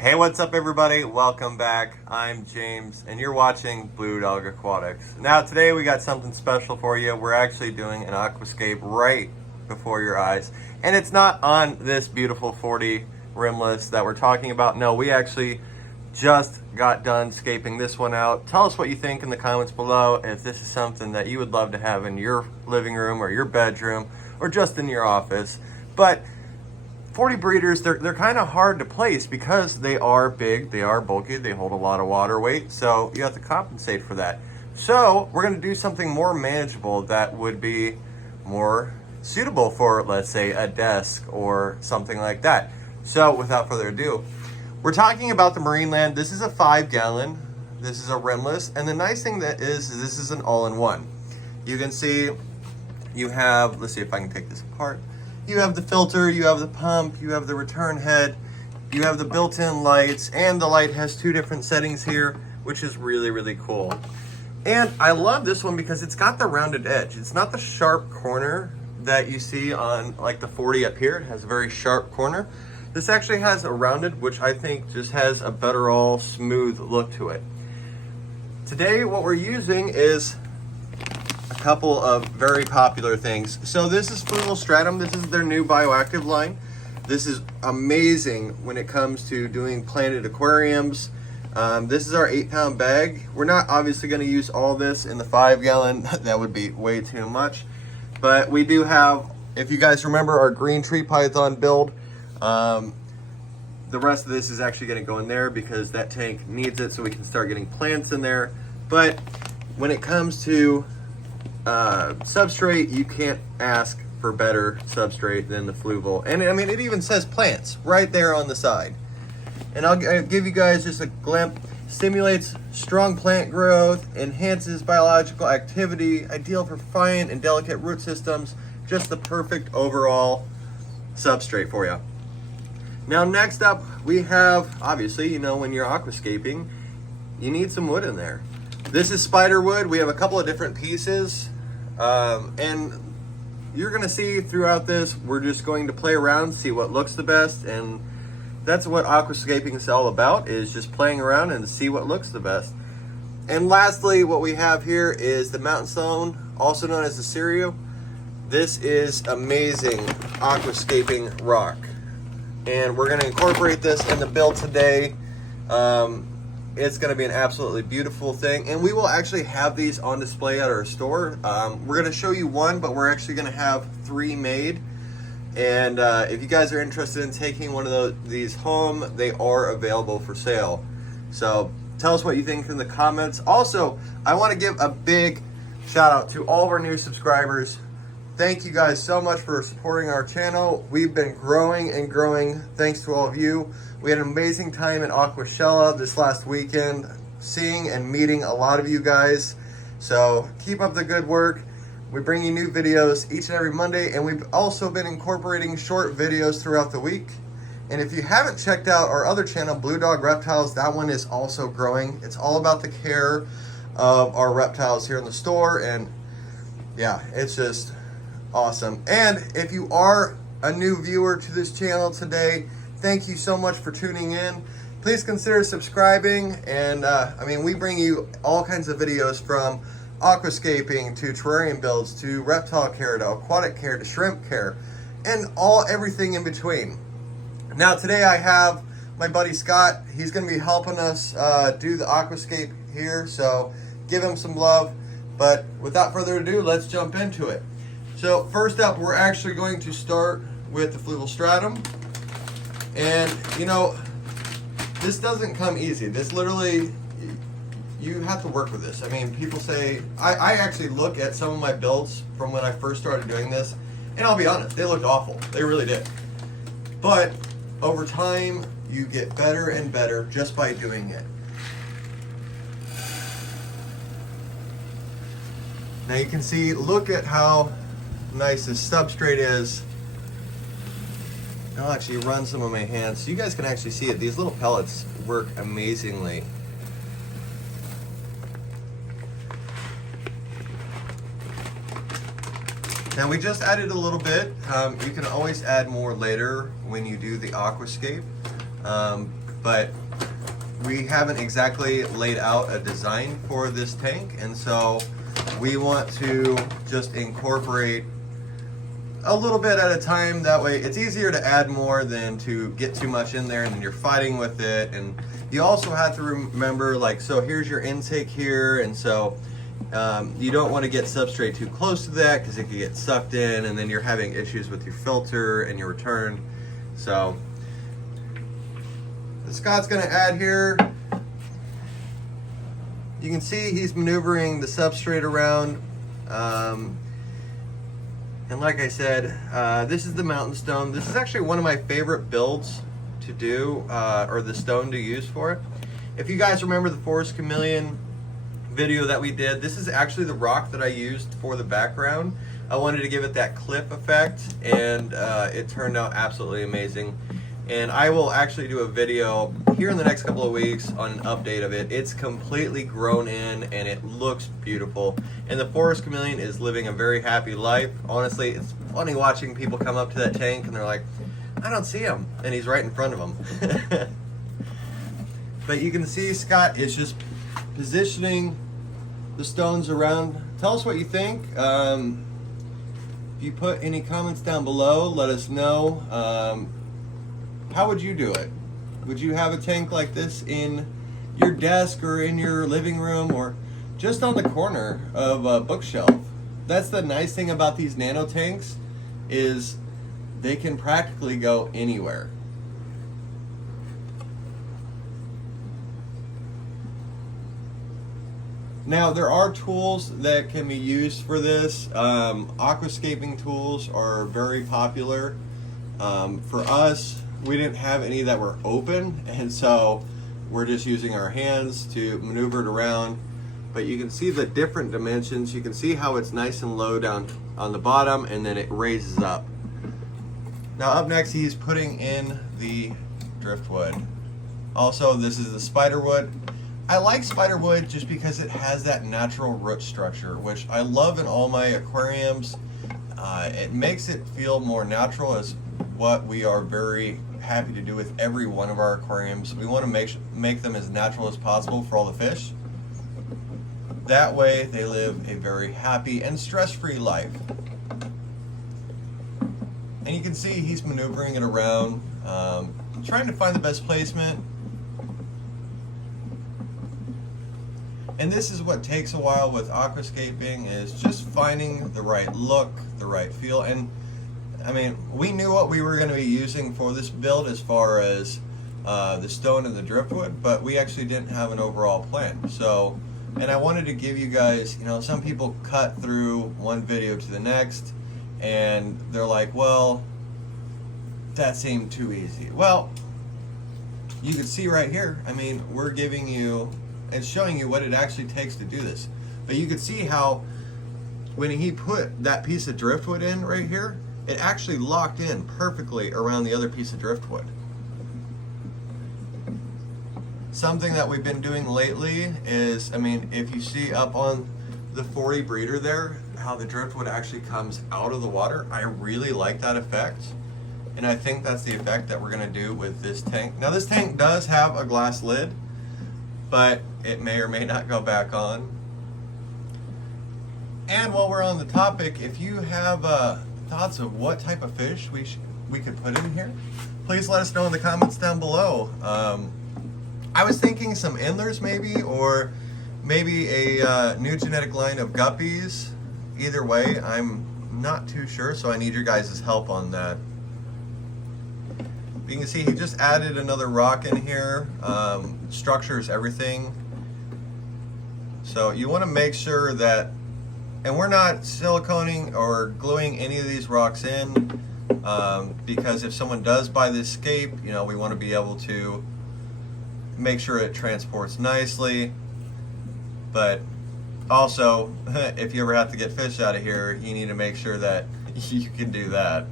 Hey, what's up everybody? Welcome back. I'm James and you're watching Blue Dog Aquatics. Now today we got something special for you. We're actually doing an aquascape right before your eyes. And it's not on this beautiful 40 rimless that we're talking about. No, we actually just got done scaping this one out. Tell us what you think in the comments below if this is something that you would love to have in your living room or your bedroom or just in your office. But 40 breeders, they're kind of hard to place because they are big, they are bulky, they hold a lot of water weight, so you have to compensate for that. So we're going to do something more manageable that would be more suitable for, let's say, a desk or something like that. So without further ado, we're talking about the Marineland. This is a 5-gallon, this is a rimless, and the nice thing that is this is an all-in-one. You can see you have, let's see if I can take this apart. You have the filter, you have the pump, you have the return head, you have the built-in lights, and the light has 2 different settings here, which is really, really cool. And I love this one because it's got the rounded edge. It's not the sharp corner that you see on like the 40 up here. It has a very sharp corner. This actually has a rounded, which I think just has a better all smooth look to it. Today, what we're using is a couple of very popular things. So this is Fluval Stratum. This is their new bioactive line. This is amazing when it comes to doing planted aquariums. This is our 8-pound bag. We're not obviously going to use all this in the 5-gallon. That would be way too much. But we do have, if you guys remember our green tree python build, the rest of this is actually going to go in there because that tank needs it so we can start getting plants in there. But when it comes to substrate, you can't ask for better substrate than the Fluval. And I mean, it even says plants right there on the side. And I'll give you guys just a glimpse. Stimulates strong plant growth, enhances biological activity, ideal for fine and delicate root systems. Just the perfect overall substrate for you. Now next up, we have, obviously, you know, when you're aquascaping, you need some wood in there. This is spider wood. We have a couple of different pieces. And you're gonna see throughout this, we're just going to play around, see what looks the best, and that's what aquascaping is all about, is just playing around and see what looks the best. And lastly, what we have here is the mountain stone, also known as the cereal. This is amazing aquascaping rock. And we're gonna incorporate this in the build today. It's going to be an absolutely beautiful thing, and we will actually have these on display at our store. We're going to show you one, but we're actually going to have 3 made. And if you guys are interested in taking one of these home, they are available for sale. So tell us what you think in the comments. Also, I want to give a big shout out to all of our new subscribers. Thank you guys so much for supporting our channel. We've been growing and growing thanks to all of you. We had an amazing time in Aquashella this last weekend, seeing and meeting a lot of you guys. So keep up the good work. We bring you new videos each and every Monday, and we've also been incorporating short videos throughout the week. And if you haven't checked out our other channel, Blue Dog Reptiles, that one is also growing. It's all about the care of our reptiles here in the store, and yeah, it's just awesome. And if you are a new viewer to this channel today, thank you so much for tuning in. Please consider subscribing. And I mean, we bring you all kinds of videos, from aquascaping to terrarium builds to reptile care to aquatic care to shrimp care, and everything in between. Now today I have my buddy Scott. He's going to be helping us do the aquascape here, so give him some love. But without further ado, let's jump into it. So first up, we're actually going to start with the Fluval Stratum. And you know, this doesn't come easy. This literally, you have to work with this. I mean, people say, I actually look at some of my builds from when I first started doing this, and I'll be honest, they looked awful. They really did. But over time, you get better and better just by doing it. Now you can see, look at how nice this substrate is. I'll actually run some of my hands so you guys can actually see it. These little pellets work amazingly. Now we just added a little bit. You can always add more later when you do the aquascape. but we haven't exactly laid out a design for this tank, and so we want to just incorporate a little bit at a time. That way it's easier to add more than to get too much in there and then you're fighting with it. And you also have to remember, like, so here's your intake here, and so you don't want to get substrate too close to that because it can get sucked in and then you're having issues with your filter and your return. So Scott's going to add here. You can see he's maneuvering the substrate around. And like I said, this is the mountain stone. This is actually one of my favorite builds to do, or the stone to use for it. If you guys remember the Forest Chameleon video that we did, this is actually the rock that I used for the background. I wanted to give it that clip effect, and it turned out absolutely amazing. And I will actually do a video here in the next couple of weeks on an update of it. It's completely grown in and it looks beautiful. And the Forest Chameleon is living a very happy life. Honestly, it's funny watching people come up to that tank and they're like, I don't see him. And he's right in front of them. But you can see Scott is just positioning the stones around. Tell us what you think. If you put any comments down below, let us know. How would you do it? Would you have a tank like this in your desk or in your living room or just on the corner of a bookshelf? That's the nice thing about these nano tanks, is they can practically go anywhere. Now there are tools that can be used for this. Aquascaping tools are very popular. For us, we didn't have any that were open, and so we're just using our hands to maneuver it around. But you can see the different dimensions. You can see how it's nice and low down on the bottom and then it raises up. Now up next, he's putting in the driftwood. Also, this is the spiderwood. I like spiderwood just because it has that natural root structure, which I love in all my aquariums. It makes it feel more natural, as what we are very happy to do with every one of our aquariums. We want to make them as natural as possible for all the fish. That way they live a very happy and stress-free life. And you can see he's maneuvering it around, trying to find the best placement. And this is what takes a while with aquascaping, is just finding the right look, the right feel. And I mean, we knew what we were going to be using for this build as far as the stone and the driftwood, but we actually didn't have an overall plan. So, and I wanted to give you guys, you know, some people cut through one video to the next and they're like, well, that seemed too easy. Well, you can see right here, I mean, we're giving you and showing you what it actually takes to do this. But you can see how when he put that piece of driftwood in right here, it actually locked in perfectly around the other piece of driftwood. Something that we've been doing lately is, I mean, if you see up on the 40 breeder there, how the driftwood actually comes out of the water, I really like that effect. And I think that's the effect that we're gonna do with this tank. Now this tank does have a glass lid, but it may or may not go back on. And while we're on the topic, if you have thoughts of what type of fish we could put in here, please let us know in the comments down below. I was thinking some endlers maybe, or maybe a new genetic line of guppies. Either way, I'm not too sure, so I need your guys' help on that. You can see he just added another rock in here. Structures everything. So you want to make sure that, and we're not siliconing or gluing any of these rocks in, because if someone does buy this scape, you know, we want to be able to make sure it transports nicely. But also, if you ever have to get fish out of here, you need to make sure that you can do that.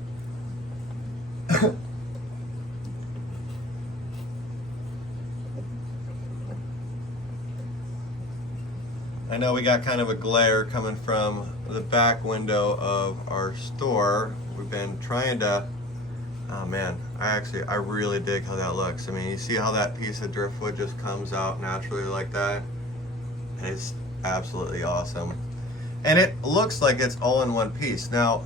I know we got kind of a glare coming from the back window of our store. We've been trying to Oh man, I really dig how that looks. I mean, you see how that piece of driftwood just comes out naturally like that? And it's absolutely awesome. And it looks like it's all in one piece. Now,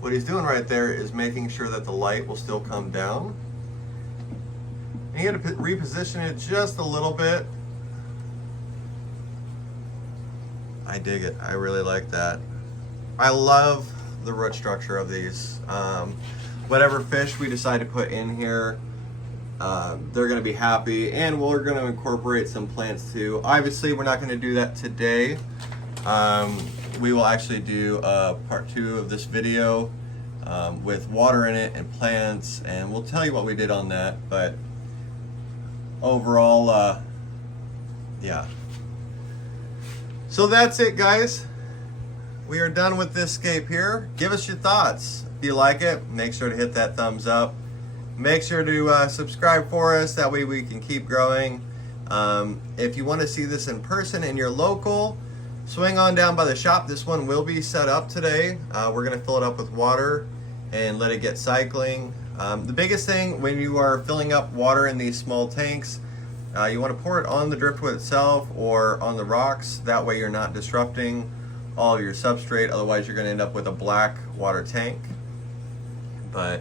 what he's doing right there is making sure that the light will still come down. And you gotta reposition it just a little bit. I dig it. I really like that. I love the root structure of these. Whatever fish we decide to put in here, they're gonna be happy, and we're gonna incorporate some plants too. Obviously, we're not gonna do that today. We will actually do part 2 of this video with water in it and plants, and we'll tell you what we did on that. But overall, yeah. So that's it, guys. We are done with this scape here. Give us your thoughts. If you like it, make sure to hit that thumbs up. Make sure to subscribe for us. That way we can keep growing. If you want to see this in person and you're local, swing on down by the shop. This one will be set up today. We're going to fill it up with water and let it get cycling. The biggest thing when you are filling up water in these small tanks, you want to pour it on the driftwood itself or on the rocks. That way you're not disrupting all of your substrate. Otherwise you're going to end up with a black water tank. But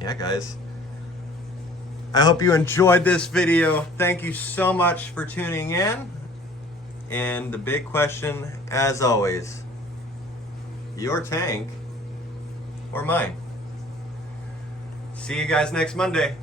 yeah, guys, I hope you enjoyed this video. Thank you so much for tuning in. And the big question, as always, your tank or mine? See you guys next Monday.